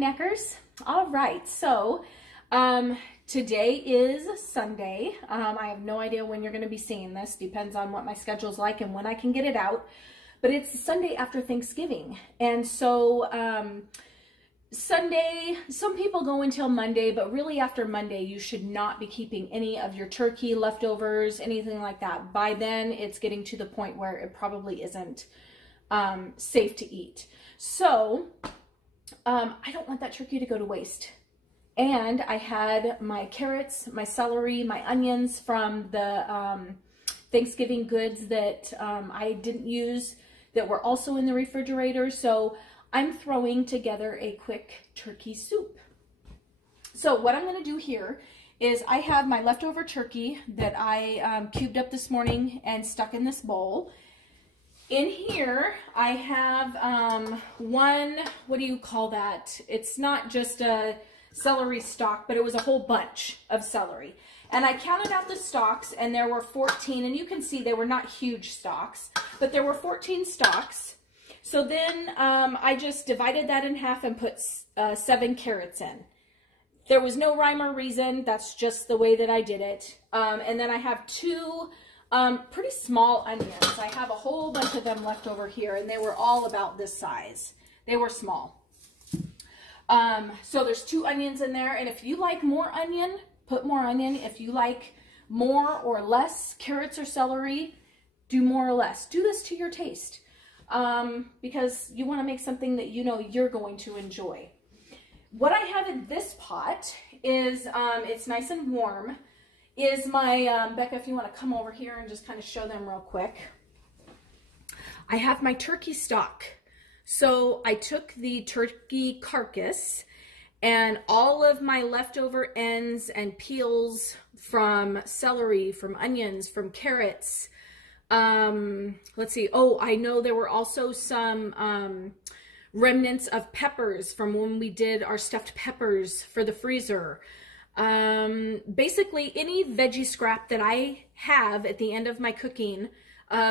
NicNaccers. All right, so today is Sunday. I have no idea when you're going to be seeing this. Depends on what my schedule's like and when I can get it out. But it's Sunday after Thanksgiving. And so Sunday, some people go until Monday, but really after Monday, you should not be keeping any of your turkey, leftovers, anything like that. By then, it's getting to the point where it probably isn't safe to eat. So I don't want that turkey to go to waste. And I had my carrots, my celery, my onions from the Thanksgiving goods that I didn't use that were also in the refrigerator. So I'm throwing together a quick turkey soup. So what I'm going to do here is I have my leftover turkey that I cubed up this morning and stuck in this bowl. In here, I have one, what do you call that? It's not just a celery stalk, but it was a whole bunch of celery. And I counted out the stalks, and there were 14, and you can see they were not huge stalks, but there were 14 stalks. So then I just divided that in half and put 7 carrots in. There was no rhyme or reason. That's just the way that I did it. And then I have 2 pretty small onions. I have a whole bunch of them left over here, and they were all about this size. They were small. So there's 2 onions in there, and if you like more onion, put more onion. If you like more or less carrots or celery, do more or less. Do this to your taste, because you want to make something that you know you're going to enjoy. What I have in this pot is, it's nice and warm, is my, Becca, if you want to come over here and just kind of show them real quick. I have my turkey stock. So I took the turkey carcass and all of my leftover ends and peels from celery, from onions, from carrots. Let's see. Oh, I know there were also some remnants of peppers from when we did our stuffed peppers for the freezer. Basically any veggie scrap that I have at the end of my cooking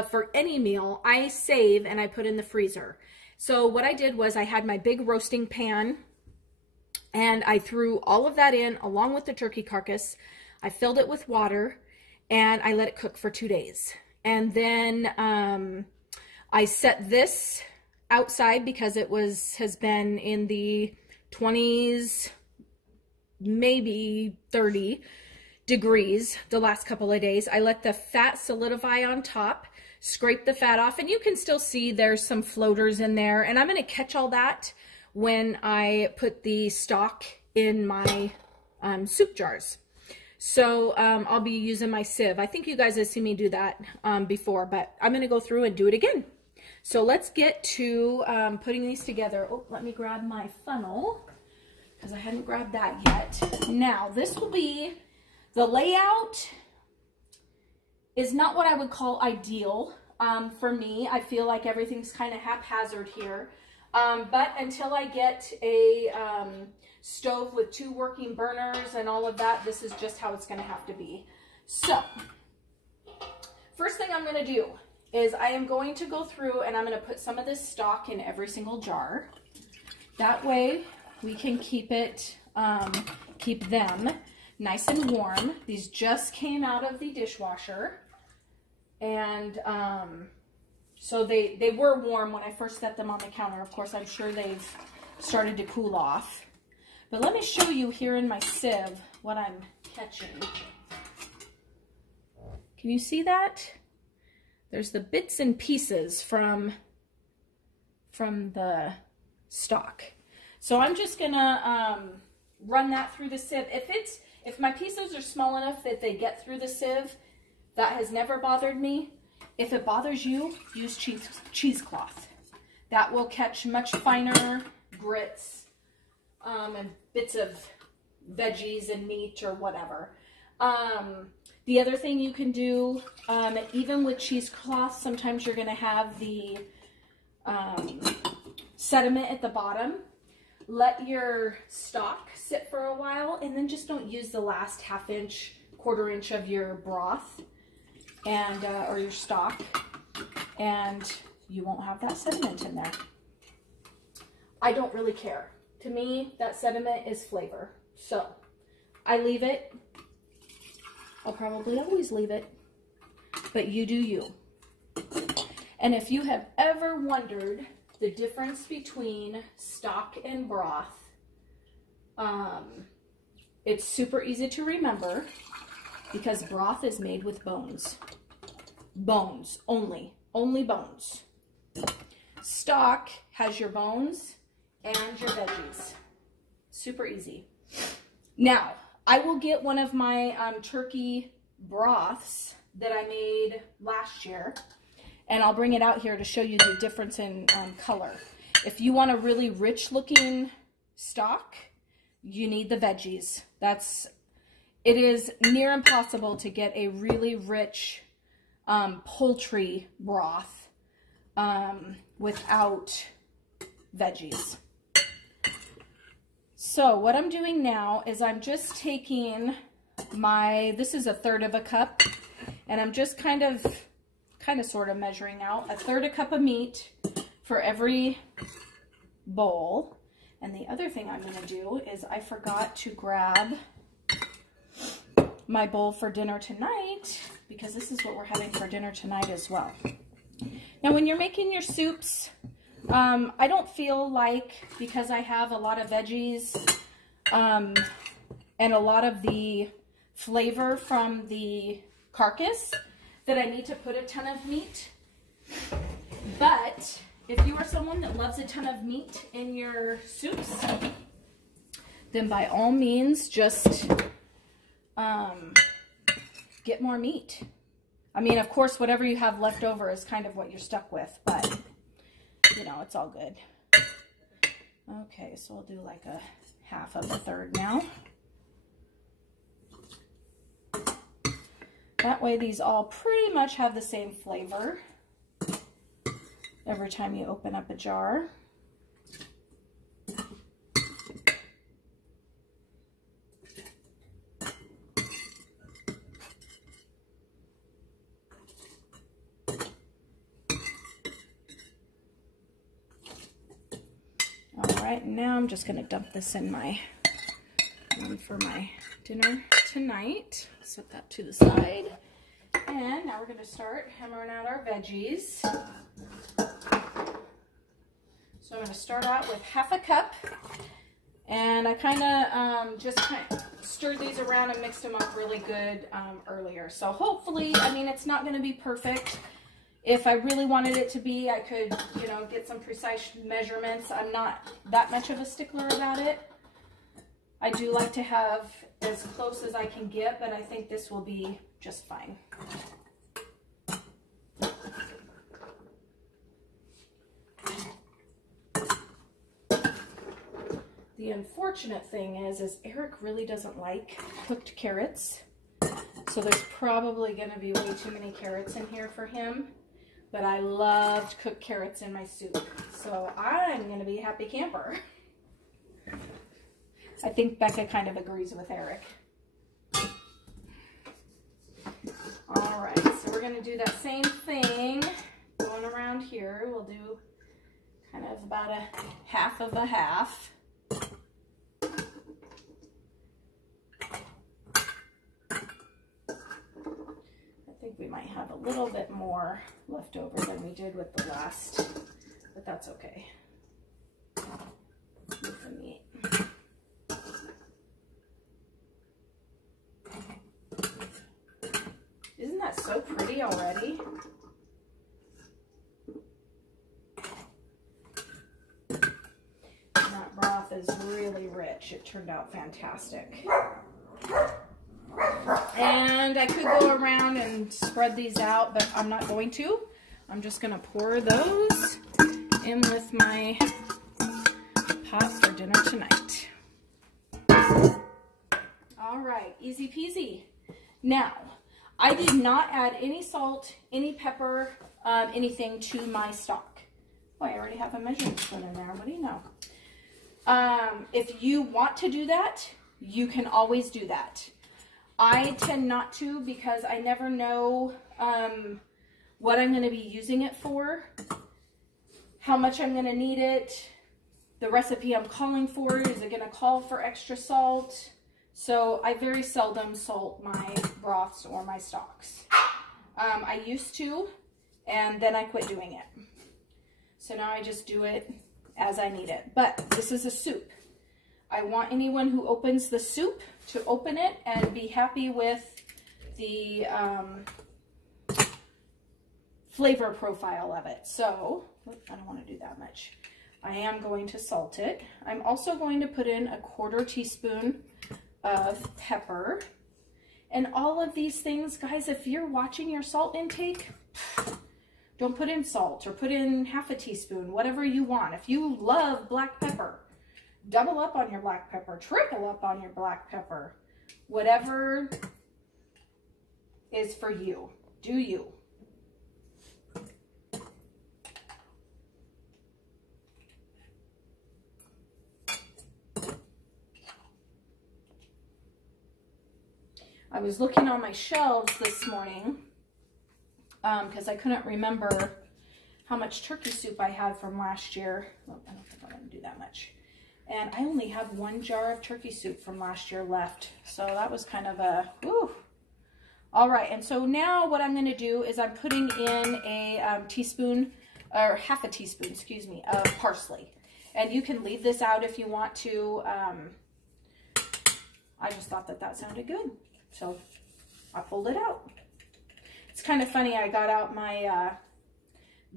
for any meal, I save and I put in the freezer. So what I did was I had my big roasting pan and I threw all of that in along with the turkey carcass. I filled it with water and I let it cook for 2 days. And then I set this outside because it has been in the 20s, maybe 30 degrees the last couple of days. I let the fat solidify on top, scrape the fat off, and you can still see there's some floaters in there. And I'm going to catch all that when I put the stock in my soup jars. So I'll be using my sieve. I think you guys have seen me do that before, but I'm going to go through and do it again. So let's get to putting these together. Oh, let me grab my funnel, because I hadn't grabbed that yet. Now, this will be, the layout is not what I would call ideal for me. I feel like everything's kind of haphazard here. But until I get a stove with 2 working burners and all of that, this is just how it's going to have to be. So, first thing I'm going to do is I am going to go through and I'm going to put some of this stock in every single jar. That way, we can keep it, keep them nice and warm. These just came out of the dishwasher, and so they were warm when I first set them on the counter. Of course, I'm sure they've started to cool off. But let me show you here in my sieve what I'm catching. Can you see that? There's the bits and pieces from the stock. So I'm just gonna run that through the sieve. If my pieces are small enough that they get through the sieve, that has never bothered me. If it bothers you, use cheesecloth. That will catch much finer grits and bits of veggies and meat or whatever. The other thing you can do, even with cheesecloth, sometimes you're gonna have the sediment at the bottom. Let your stock sit for a while, and then just don't use the last ½ inch, quarter inch of your broth and or your stock, and you won't have that sediment in there. I don't really care. To me, that sediment is flavor. So I leave it. I'll probably always leave it, but you do you. And if you have ever wondered the difference between stock and broth, it's super easy to remember because broth is made with bones. Bones, only bones. Stock has your bones and your veggies. Super easy. Now, I will get one of my turkey broths that I made last year, and I'll bring it out here to show you the difference in color. If you want a really rich looking stock, you need the veggies. It is near impossible to get a really rich poultry broth without veggies. So what I'm doing now is I'm just taking this is 1/3 of a cup, and I'm just kind of sort of measuring out 1/3 cup of meat for every bowl. And the other thing I'm gonna do is I forgot to grab my bowl for dinner tonight, because this is what we're having for dinner tonight as well. Now, when you're making your soups, I don't feel like, because I have a lot of veggies and a lot of the flavor from the carcass, that I need to put a ton of meat. But if you are someone that loves a ton of meat in your soups, then by all means, just get more meat. I mean, of course, whatever you have left over is kind of what you're stuck with, but you know, it's all good. Okay, so I'll do like 1/2 of 1/3 now. That way these all pretty much have the same flavor every time you open up a jar. All right, now I'm just gonna dump this in my one for my dinner tonight. Set that to the side. And now we're going to start hammering out our veggies. So I'm going to start out with 1/2 cup. And I kind of just stirred these around and mixed them up really good earlier. So hopefully, I mean, it's not going to be perfect. If I really wanted it to be, I could, you know, get some precise measurements. I'm not that much of a stickler about it. I do like to have as close as I can get, but I think this will be just fine. The unfortunate thing is Eric really doesn't like cooked carrots. So there's probably going to be way too many carrots in here for him. But I loved cooked carrots in my soup. So I'm going to be a happy camper. I think Becca kind of agrees with Eric. All right, so we're going to do that same thing going around here. We'll do kind of about 1/2 of 1/2. I think we might have a little bit more left over than we did with the last, but that's okay. With the meat. Isn't that so pretty already? And that broth is really rich. It turned out fantastic. And I could go around and spread these out, but I'm not going to. I'm just going to pour those in with my pot for dinner tonight. All right, easy peasy. Now, I did not add any salt, any pepper, anything to my stock. Oh, I already have a measuring spoon in there. What do you know? If you want to do that, you can always do that. I tend not to because I never know what I'm going to be using it for, how much I'm going to need it. the recipe I'm calling for, is it going to call for extra salt? So I very seldom salt my broths or my stocks. I used to, and then I quit doing it. So now I just do it as I need it. But this is a soup. I want anyone who opens the soup to open it and be happy with the flavor profile of it. So, I don't want to do that much. I am going to salt it. I'm also going to put in a 1/4 teaspoon of pepper. And all of these things, guys, if you're watching your salt intake, don't put in salt or put in 1/2 teaspoon, whatever you want. If you love black pepper, double up on your black pepper, triple up on your black pepper, whatever is for you. Do you. I was looking on my shelves this morning because I couldn't remember how much turkey soup I had from last year. Well, I don't think I'm going to do that much. And I only have 1 jar of turkey soup from last year left. So that was kind of a, whew. All right, and so now what I'm going to do is I'm putting in a teaspoon, or 1/2 teaspoon, excuse me, of parsley. And you can leave this out if you want to. I just thought that that sounded good. So I pulled it out. It's kind of funny, I got out my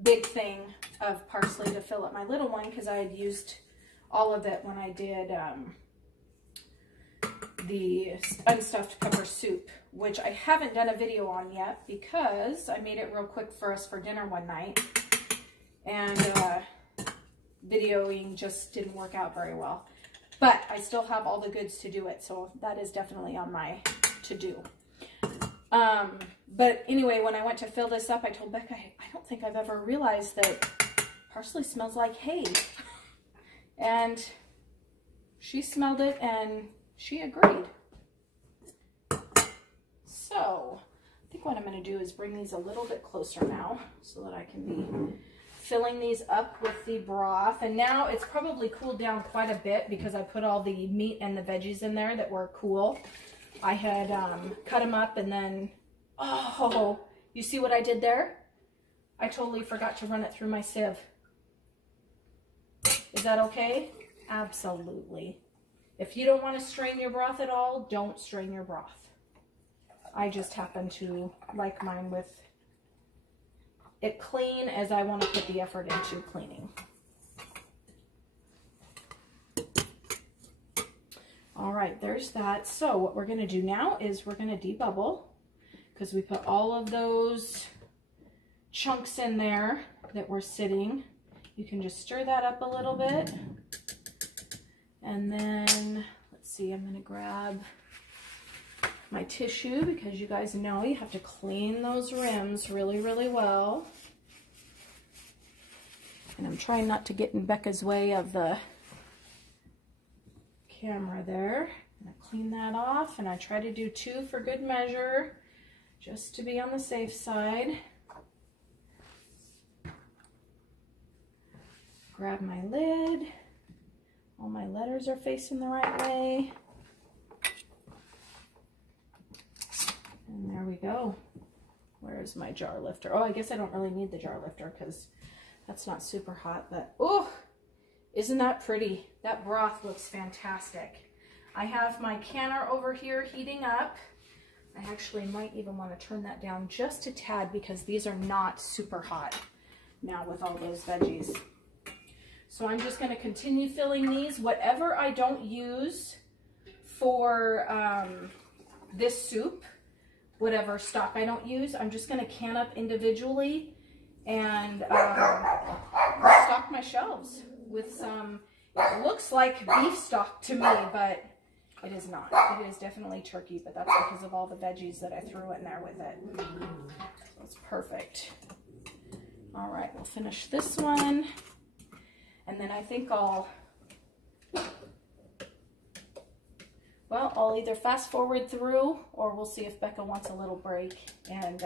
big thing of parsley to fill up my little one because I had used all of it when I did the unstuffed pepper soup, which I haven't done a video on yet because I made it real quick for us for dinner one night. And videoing just didn't work out very well. But I still have all the goods to do it, so that is definitely on my to-do. But anyway, when I went to fill this up, I told Becca, I don't think I've ever realized that parsley smells like hay. And she smelled it and she agreed. So I think what I'm going to do is bring these a little bit closer now so that I can be filling these up with the broth. And now it's probably cooled down quite a bit because I put all the meat and the veggies in there that were cool. I had cut them up and then, oh, you see what I did there? I totally forgot to run it through my sieve. Is that okay? Absolutely. If you don't want to strain your broth at all, don't strain your broth. I just happen to like mine with it clean as I want to put the effort into cleaning. All right, there's that. So what we're going to do now is we're going to debubble because we put all of those chunks in there that were sitting. You can just stir that up a little bit. And then, let's see, I'm going to grab my tissue because you guys know you have to clean those rims really, really well. And I'm trying not to get in Becca's way of the camera there. And I clean that off, and I try to do 2 for good measure, just to be on the safe side. Grab my lid. All my letters are facing the right way. And there we go. Where's my jar lifter? Oh, I guess I don't really need the jar lifter because that's not super hot, but oh, isn't that pretty? That broth looks fantastic. I have my canner over here heating up. I actually might even want to turn that down just a tad because these are not super hot now with all those veggies. So I'm just going to continue filling these. Whatever I don't use for this soup, whatever stock I don't use, I'm just going to can up individually and stock my shelves with some, it looks like beef stock to me, but it is not. It is definitely turkey, but that's because of all the veggies that I threw in there with it. So it's perfect. All right, we'll finish this one. And then I think I'll either fast forward through or we'll see if Becca wants a little break and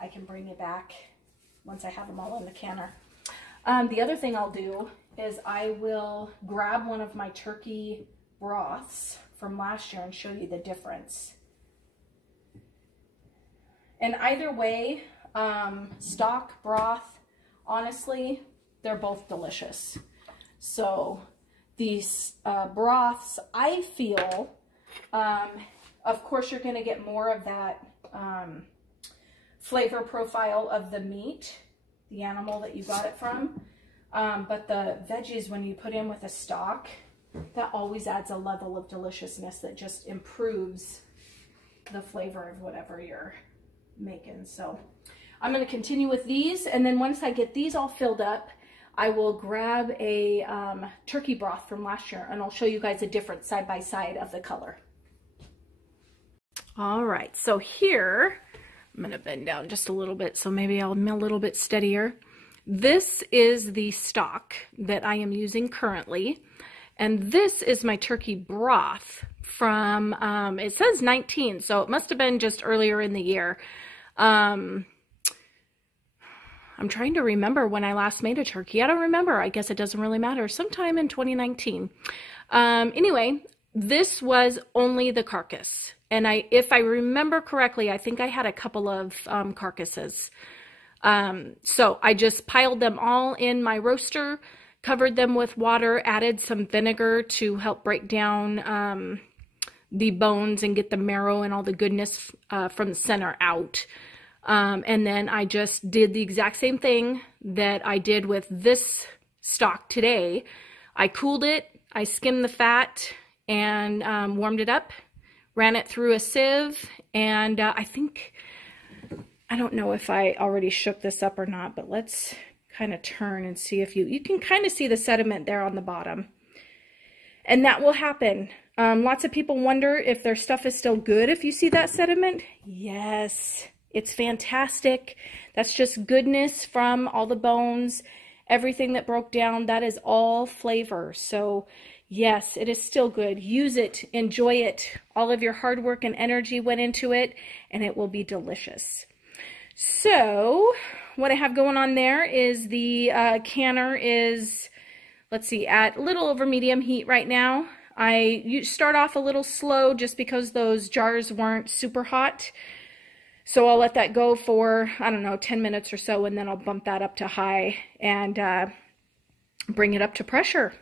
I can bring it back once I have them all in the canner. The other thing I'll do is I will grab one of my turkey broths from last year and show you the difference. And either way, stock, broth, honestly, they're both delicious. So these broths, I feel, of course you're going to get more of that flavor profile of the meat, the animal that you got it from. But the veggies, when you put in with a stock, that always adds a level of deliciousness that just improves the flavor of whatever you're making. So I'm going to continue with these, and then once I get these all filled up, I will grab a turkey broth from last year, and I'll show you guys a different side by side of the color. All right, so here, I'm going to bend down just a little bit so maybe I'll be a little bit steadier. This is the stock that I am using currently, and this is my turkey broth from, it says 19, so it must have been just earlier in the year. I'm trying to remember when I last made a turkey. I don't remember. I guess it doesn't really matter. Sometime in 2019. Anyway, this was only the carcass. And if I remember correctly, I think I had a couple of carcasses. So I just piled them all in my roaster, covered them with water, added some vinegar to help break down the bones and get the marrow and all the goodness from the center out. And then I just did the exact same thing that I did with this stock today. I cooled it, I skimmed the fat, and warmed it up, ran it through a sieve, and I don't know if I already shook this up or not, but let's kind of turn and see if you can kind of see the sediment there on the bottom. And that will happen. Lots of people wonder if their stuff is still good if you see that sediment. Yes, it's fantastic. That's just goodness from all the bones, everything that broke down. That is all flavor. So yes, it is still good. Use it, enjoy it. All of your hard work and energy went into it, and it will be delicious. So what I have going on there is the canner is, let's see, at a little over medium heat right now. You start off a little slow just because those jars weren't super hot. So I'll let that go for, I don't know, 10 minutes or so, and then I'll bump that up to high and bring it up to pressure.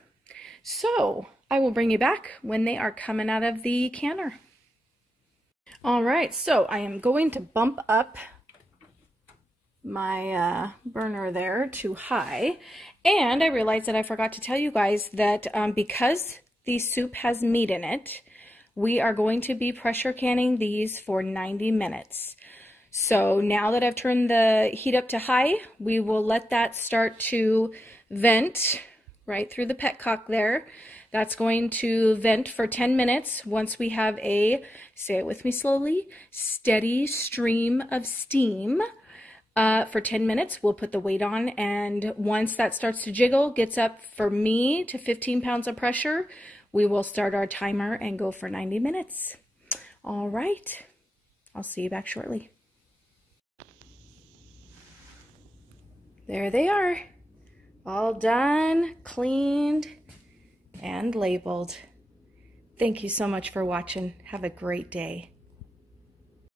So I will bring you back when they are coming out of the canner. All right, so I am going to bump up my burner there to high. And I realized that I forgot to tell you guys that because the soup has meat in it, we are going to be pressure canning these for 90 minutes. So now that I've turned the heat up to high, we will let that start to vent right through the petcock there. That's going to vent for 10 minutes once we have a, say it with me slowly, steady stream of steam. For 10 minutes, we'll put the weight on, and once that starts to jiggle, gets up for me to 15 pounds of pressure, we will start our timer and go for 90 minutes. All right, I'll see you back shortly. There they are, all done, cleaned, and labeled. Thank you so much for watching. Have a great day.